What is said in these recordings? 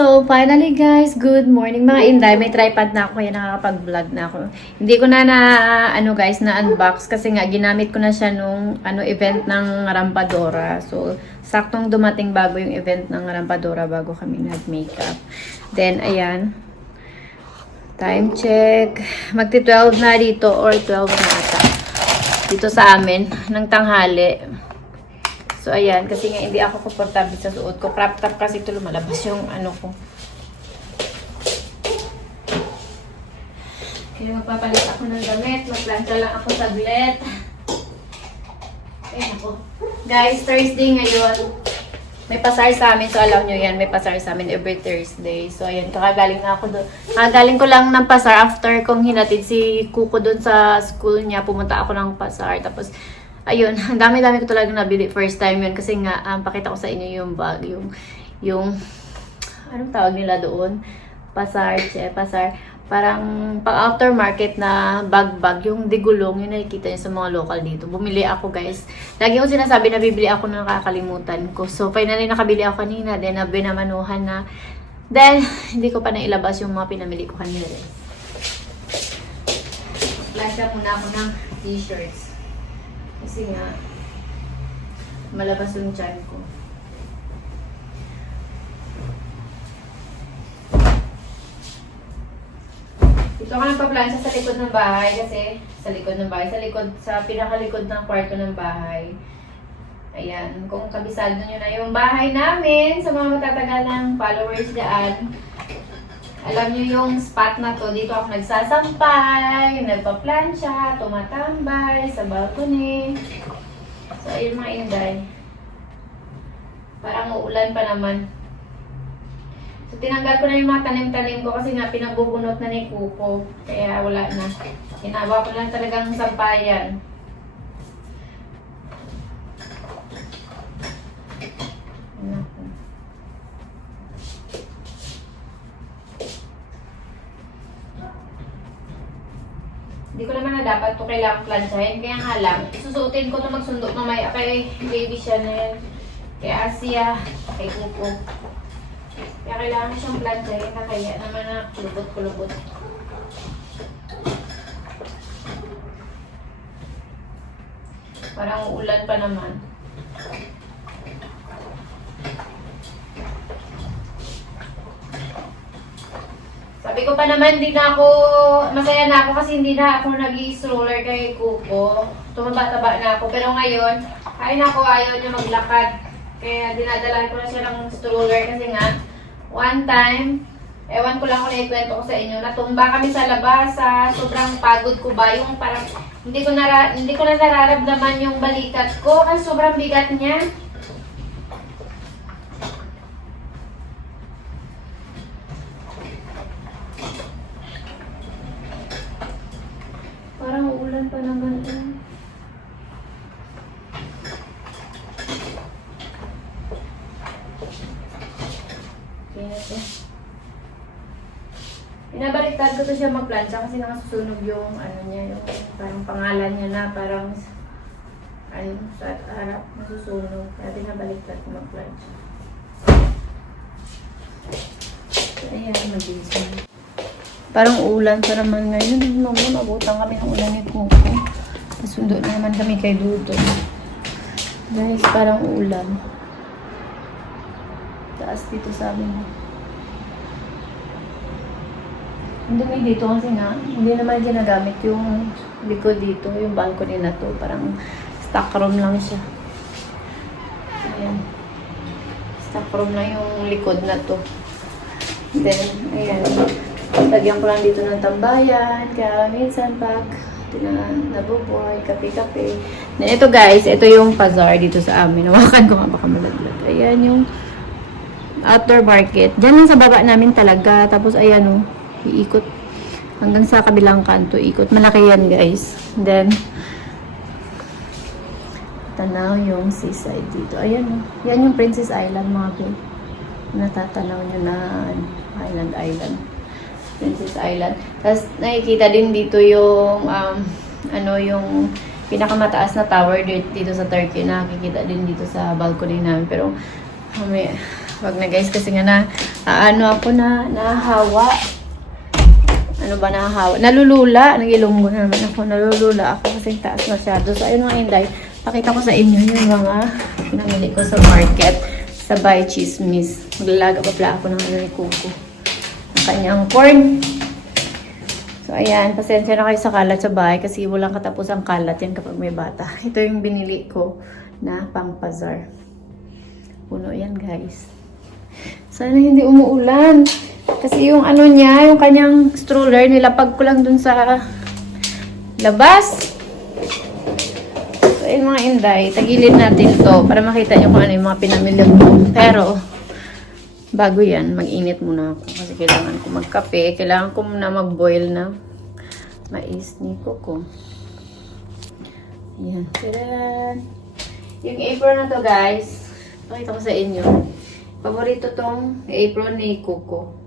So, finally guys, good morning mga Inday. May tripod na ako, kaya nakakapag-vlog na ako. Hindi ko na guys, na-unbox kasi nga ginamit ko na siya nung event ng Rampadora. So, saktong dumating bago yung event ng Rampadora bago kami nag-makeup. Then, ayan. Time check. Magti-12 na dito or 12 na ata. Dito sa amin, ng tanghali. So, ayan. Kasi nga, hindi ako komportable sa suot ko. Crop top kasi ito lumalabas yung ko. Kaya magpapalit ako ng damit. Magplansya lang ako saglit. Ayun ako. Guys, Thursday ngayon. May pasar sa amin. So, alam nyo yan. May pasar sa amin every Thursday. So, ayan. Kakagaling na ako doon. Kakagaling ko lang ng pasar after kong hinatid si Kuko doon sa school niya. Pumunta ako ng pasar. Tapos, ayun, ang dami-dami ko talaga nabili first time yun kasi nga pakita ko sa inyo yung bag, yung anong tawag nila doon? Pasar. Parang pang aftermarket na bag, yung digulong, yung nakikita niyo sa mga local dito. Bumili ako guys. Lagi ko sinasabi na bibili ako na nakakalimutan ko. So finally nakabili ako kanina, then binamanuhan na. Then hindi ko pa nailabas yung mga pinamili ko kanina. Plasya muna ako ng t-shirts. Kasi nga, malabas yung tiyan ko. Dito ako nagpa-plancha sa likod ng bahay kasi sa pinakalikod ng kwarto ng bahay. Ayan, kung kabisado nyo na yung bahay namin sa mga matatagal ng followers dyan. Alam nyo yung spot na to, dito ako nagsasampay, nagpa-plancha, tumatambay sa balcony. So, ayun mga Inday. Parang uulan pa naman. So, tinanggal ko na yung mga tanim-tanim ko kasi nga pinagbubunot na ni Kuko. Kaya wala na. Ginawa ko lang talagang sampayan. Hindi ko naman na dapat ito kailangang planchahin. Kaya nga lang, susuotin ko ito magsundo mamaya kay Baby Chanel, kay Asia, kay Kuko. Kaya kailangan siyang planchahin na kaya naman na kulubot-kulubot. Parang uulan pa naman. Sabi ko pa naman, masaya na ako kasi hindi na ako nag-i-stroller kay Kuko. Tumaba-taba na ako. Pero ngayon, ayaw niya maglakad. Kaya dinadala ko na siya ng stroller kasi nga, one time, ewan ko lang kung naikwento ko sa inyo, natumba kami sa labas, sobrang pagod ko ba, yung parang, hindi ko na nararamdaman yung balikat ko kasi sobrang bigat niya. Parang uulan pa naman ito. Pinabaliktad ko to siya magplansya kasi nakasusunog yung niya, yung parang pangalan niya na parang sa harap nasusunog. Kaya pinabaliktad ko magplansya. Ayan, mag-isip. Parang ulan pa naman ngayon. Mabutan kami ng ulan ni Kuko. Nasundo na naman kami kay Dudo. Guys, parang ulan. Taas dito sa amin. Hindi may dito kasi nga, hindi naman ginagamit yung likod dito, yung balcony na to. Parang stock room lang siya. Ayan. Stock room lang yung likod na to. Then, ayan. Lagyan ko lang dito ng tambayan, kaya minsan pag nabuboy, kape-kape. Then ito guys, ito yung Pazar dito sa amin. Nawakan ko nga baka malaglag. Ayan yung outdoor market. Diyan lang sa baba namin talaga. Tapos ayan iikot hanggang sa kabilang kanto. Ikot. Malaki yan guys. Then, tanaw yung seaside dito. Ayan yan yung Princess Island mga po. Natatanaw nyo na Island. Princess Island. Tapos nakikita din dito yung yung pinakamataas na tower dito sa Turkey. Nakikita din dito sa balcony namin. Pero Wag na guys, kasi nga na, ano ako na, nahahawa. Ano ba nahahawa? Nalulula. Nag-ilunggo na naman ako. Nalulula ako kasi taas masyado. So, ayun mga inday. Pakita ko sa inyo yung mga pinamili ko sa market. Sa Buy Chismis. Maglalaga pa pala ako ng ano ni Kuko. Ang kanyang corn. So, ayan. Pasensya na kayo sa kalat sa bahay kasi walang katapusang kalat yan kapag may bata. Ito yung binili ko na pang-pazar. Puno yan, guys. Sana hindi umuulan. Kasi yung ano niya, yung kanyang stroller, nilapag ko lang dun sa labas. So, yung mga inday, tagilid natin to para makita nyo kung ano yung mga pinamili ko. Pero, bago yan, mag-init muna ako. Kasi kailangan ko magkape. Kailangan ko muna mag-boil na mais ni Coco. Ayan. Tadaan! Yung apron na to, guys, pakita ko sa inyo. Paborito tong apron ni Coco.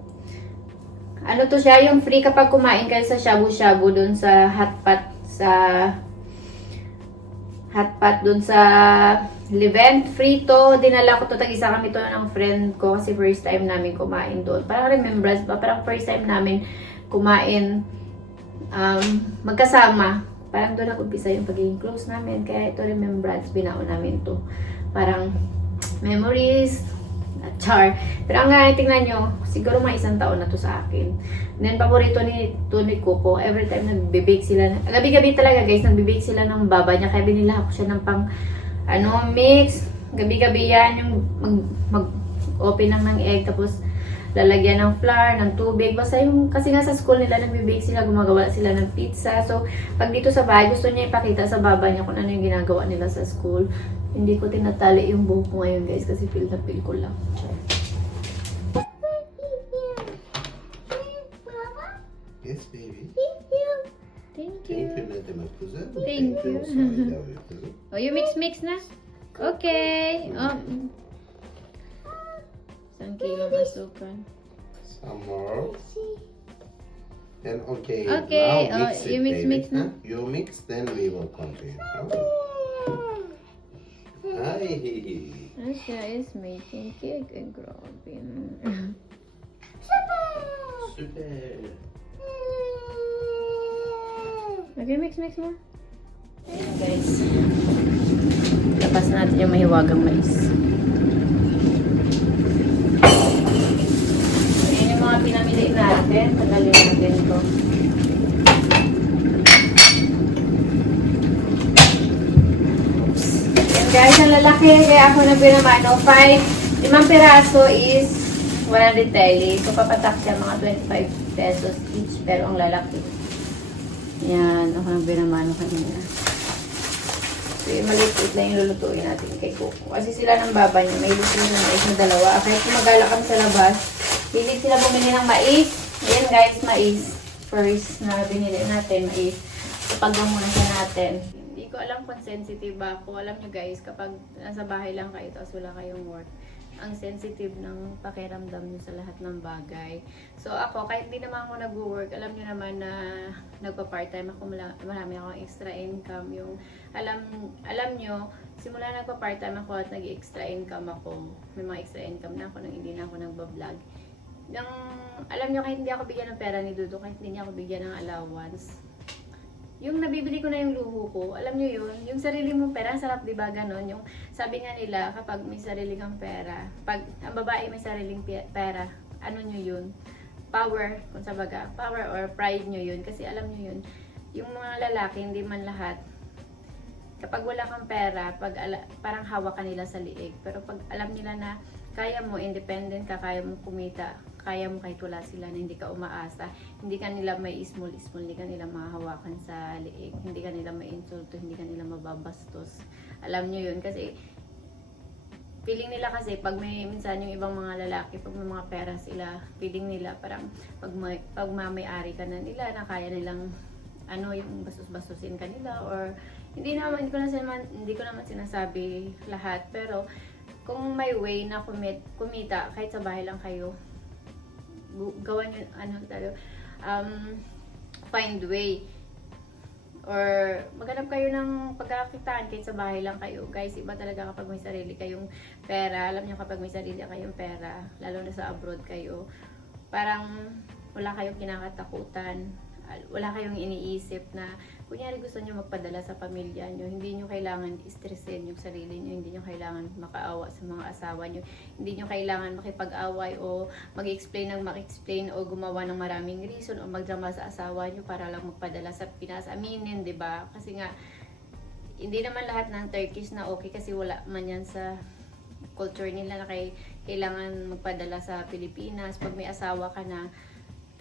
Ano to siya, yung free kapag kumain kayo sa shabu-shabu dun sa hotpot dun sa Levent. Free to. Dinala ko to, tag-isa kami to ng friend ko kasi first time namin kumain doon. Parang remembrance ba? Parang first time namin kumain magkasama. Parang doon nag-umpisa yung pagiging close namin. Kaya ito remembrance, binaon namin to. Parang memories, char. Pero ang nga, tingnan nyo, siguro mga 1 taon na to sa akin. And then, paborito ni Coco, every time nagbe-bake sila, gabi-gabi talaga guys, nagbe-bake sila ng baba niya, kaya binila ko siya ng pang, mix, gabi-gabi yan, yung mag-open lang ng egg, tapos lalagyan ng flour, ng tubig, basta yung, kasi nga sa school nila, nagbe-bake sila, gumagawa sila ng pizza, so, pag dito sa bahay, gusto niya ipakita sa baba niya kung ano yung ginagawa nila sa school. Hindi ko tinatali yung buhok ko ngayon guys kasi feel na feel ko lang. Yes, baby. Thank you. Thank you, Nadine Kuzel. Thank you. Oh, you mix na? Okay. Oh. 1 kilong asukal. Some more. And okay. Okay, Now mix it, you mix baby. na? You mix, then we will continue. Hi. Asya is making cake. Ay, grabe. Super. Okay, mix mo. Ayan guys. Lapas natin yung mahiwagang mais. Ayan yung mga pinamili natin. Tagalin natin to. Guys, ang lalaki, kaya ako na binamano, 5 piraso is 100 tele. So, papatak siya mga 25 pesos each, pero ang lalaki. Yan, ako na binamano kanina. So, yung maliit lang yung lulutuin natin kay Coco. Kasi sila ng baba niya, may luto ng mais na dalawa. Kahit kumagala kami sa labas, pilit sila bumili ng mais. Ayan guys, mais. First na binili natin, mais. So, pagmamuna siya natin. Hindi ko alam kung sensitive ba ako. Alam nyo guys, kapag nasa bahay lang kayo tapos wala kayong work, ang sensitive ng pakiramdam nyo sa lahat ng bagay. So ako, kahit hindi naman ako nag-work, alam nyo naman na nagpa-part-time ako, marami akong extra income. Yung alam nyo, simula nagpa-part-time ako at nag-extra income ako, may mga extra income na ako nang hindi na ako nagba-vlog. Alam nyo, kahit hindi ako bigyan ng pera ni Dudu, kahit hindi niya ako bigyan ng allowance, yung nabibili ko na yung luho ko, alam nyo yun, yung sarili mong pera, sarap diba ganon, yung sabi nga nila, kapag may sarili kang pera, pag ang babae may sariling pera, ano nyo yun, power, kung sabaga, power or pride nyo yun, kasi alam nyo yun, yung mga lalaki, hindi man lahat, kapag wala kang pera, parang hawak ka nila sa liig, pero pag alam nila na, kaya mo, independent ka, kaya mo kumita, kaya mo kahit wala sila na hindi ka umaasa, hindi ka nila may small, hindi ka nila mahahawakan sa liig, hindi ka nila may insulto, hindi ka nila mababastos. Alam nyo yun kasi feeling nila kasi pag may minsan yung ibang mga lalaki, pag may mga pera sila, feeling nila parang pag mamay-ari ka na nila, na kaya nilang yung bastos-bastusin ka nila, or hindi ko naman sinasabi lahat, pero kung may way na kumita kahit sa bahay lang kayo, gawan nyo, find way. Or maghanap kayo ng pagkakakitaan kahit sa bahay lang kayo. Guys, iba talaga kapag may sarili kayong pera. Alam niyo kapag may sarili kayong pera, lalo na sa abroad kayo, parang wala kayong kinakatakutan. Wala kayong iniisip na kunyari gusto niyo magpadala sa pamilya niyo, hindi niyo kailangan stressin yung sarili niyo, hindi niyo kailangan makaawa sa mga asawa niyo, hindi niyo kailangan makipag-away o mag-explain o gumawa ng maraming reason o magdrama sa asawa niyo para lang magpadala sa Pinas. Aminin, 'di ba? Kasi nga hindi naman lahat ng Turkish na okay kasi wala man yan sa culture nila na kailangan magpadala sa Pilipinas. Pag may asawa ka na,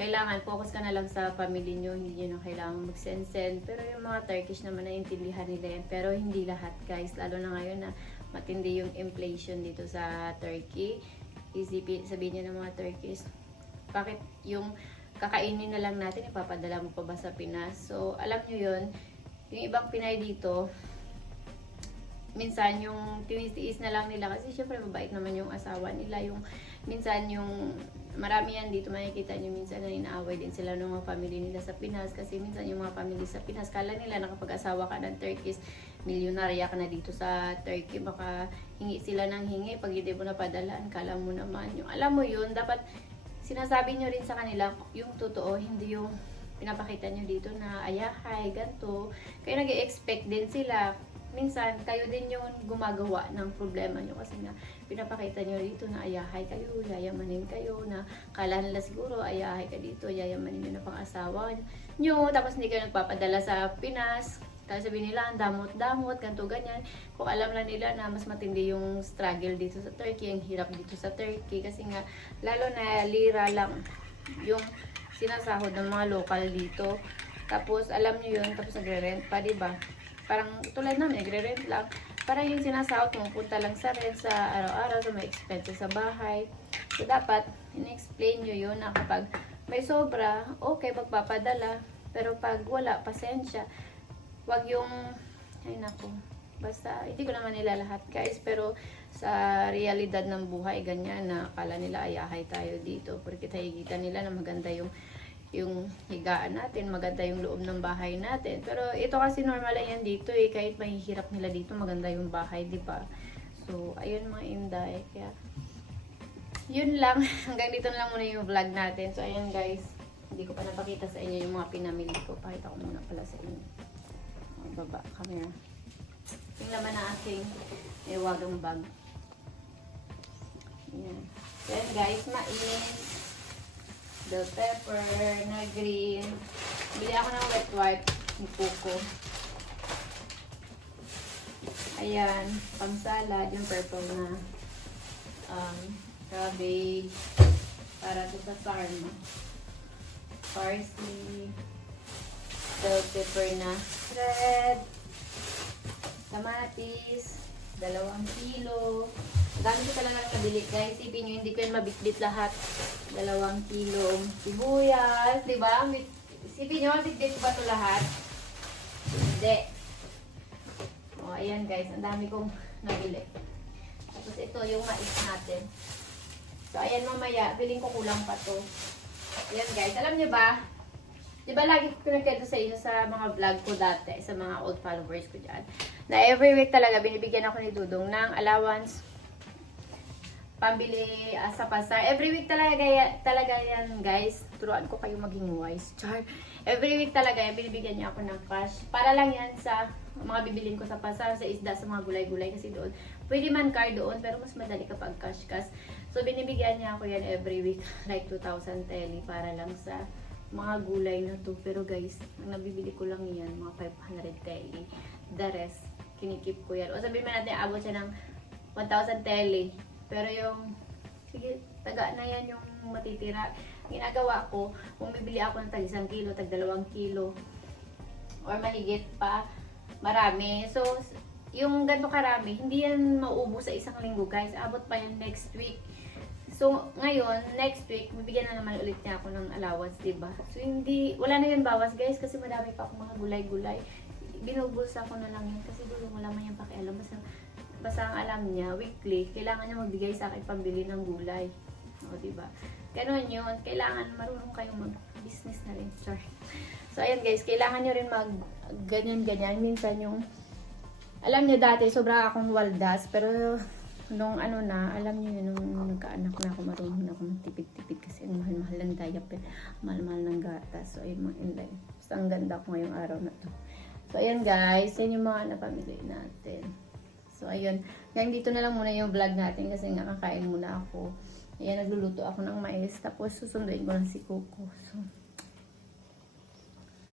kailangan focus ka na lang sa family nyo, hindi nyo na kailangan mag-send. Pero yung mga Turkish naman, naiintindihan nila yan. Pero hindi lahat, guys. Lalo na ngayon na matindi yung inflation dito sa Turkey. Sabihin nyo ng mga Turkish, bakit yung kakainin na lang natin, ipapadala mo pa ba sa Pinas? So, alam nyo yun, yung ibang Pinay dito, minsan yung tinitiis na lang nila kasi syempre mabait naman yung asawa nila, yung minsan yung marami yan dito makikita nyo minsan na inaaway din sila ng mga family nila sa Pinas kasi minsan yung mga family sa Pinas kala nila na kapag asawa ka ng Turkish milyonarya ka na dito sa Turkey, baka hingi sila ng hingi pag hindi mo napadalaan, kala mo naman yung alam mo yun, dapat sinasabi nyo rin sa kanila yung totoo, hindi yung pinapakita nyo dito na ayahay, ganto, kaya nag-expect din sila. Minsan, kayo din yung gumagawa ng problema nyo kasi nga pinapakita nyo dito na ayahay kayo, yayamanin kayo, na kala nila siguro ayahay ka dito, yayamanin nyo na pang asawa nyo, tapos hindi kayo nagpapadala sa Pinas, tapos sabihin nila, ang damot-damot, ganito, ganyan. Kung alam lang nila na mas matindi yung struggle dito sa Turkey, ang hirap dito sa Turkey, kasi nga, lalo na lira lang yung sinasahod ng mga local dito. Tapos, alam nyo yun, tapos nagre-rent pa, diba? Parang tulad namin, nagre-rent lang. Parang yung sinasahod mo, punta lang sa rent sa araw-araw, sa may expenses sa bahay. So, dapat, in-explain nyo yun na kapag may sobra, okay, magpapadala. Pero pag wala, pasensya. Wag yung, ay naku, basta, hindi ko naman nila lahat guys, pero sa realidad ng buhay, ganyan na akala nila ayahay tayo dito. Porque nakikita nila na maganda yung higaan natin, maganda yung loob ng bahay natin. Pero ito kasi normal lang yan dito eh, kahit mahihirap nila dito, maganda yung bahay, di ba? So, ayun mga inday, kaya yun lang, hanggang dito na lang muna yung vlog natin. So, ayun guys, hindi ko pa napakita sa inyo yung mga pinamili ko. Pakita ko muna pala sa inyo. Baba, camera. Yung laman na aking wagang bag. Ayan. So, ayan guys, mais, bell pepper na green. Bili ako ng wet wipe ni Coco. Ayan, pang salad, yung purple na cabbage para to sa sarma. Parsley, bell pepper na red, kamatis, 2 kilo. Dami ko talaga nabili guys. Isipin nyo, hindi ko yan mabitbit lahat. 2 kilong sibuyas, di ba? Isipin nyo, bitbit ba ito lahat? Hindi. O, ayan guys, ang dami kong nabili. Tapos ito yung mais natin. So, ayan mamaya, biling ko kulang pa to. Ayan guys, alam nyo ba? Di ba lagi ko nagkado sa inyo sa mga vlog ko dati, sa mga old followers ko dyan, na every week talaga binibigyan ako ni Dudong ng allowance pambili sa pasar. Every week talaga yan guys. Turuan ko kayo maging wise. Char. Every week talaga yan, binibigyan niya ako ng cash. Para lang yan sa mga bibilin ko sa pasar, sa isda, sa mga gulay-gulay. Kasi doon, pwede man card doon, pero mas madali kapag cash. So, binibigyan niya ako yan every week. Like 2,000 teli para lang sa mga gulay na to. Pero guys, ang nabibili ko lang yan, mga 500 teli. The rest, kinikip ko yan. O sabihin man natin, abot siya ng 1,000 teli. Pero yung, sige, taga na yan yung matitira. Ginagawa ko, kung bibili ako ng tag 1 kilo, tag 2 kilo, or mahigit pa, marami. So, yung ganito karami, hindi yan maubos sa isang linggo, guys. Abot pa yan next week. So, ngayon, next week, bibigyan na naman ulit niya ako ng allowance, diba? So, wala na yan bawas, guys, kasi madami pa akong mga gulay-gulay. Binubulsa ko na lang yan, kasi doon wala man yung pakialam. Basta ang alam niya, weekly, kailangan niya magbigay sa akin pambili ng gulay. O, diba? Ganon yun. Kailangan marunong kayong business na rin. Sorry. So, ayan guys, kailangan nyo rin mag ganyan-ganyan. Minsan yung, alam niyo dati, sobra akong waldas, pero nung ano na, alam niyo yun, nung nagkaanak na ako, marunong na ako magtipid-tipid kasi ang mahal-mahal ng diaper, mahal-mahal ng gatas. So, ayun mga inlay. Basta ang ganda ko ngayong araw na to. So, ayan guys, yan yung mga napamigay natin. So, ayun. Hanggang dito na lang muna yung vlog natin kasi nga kakain muna ako. Ayan, nagluluto ako ng mais. Tapos, susunduin ko lang si Coco. So,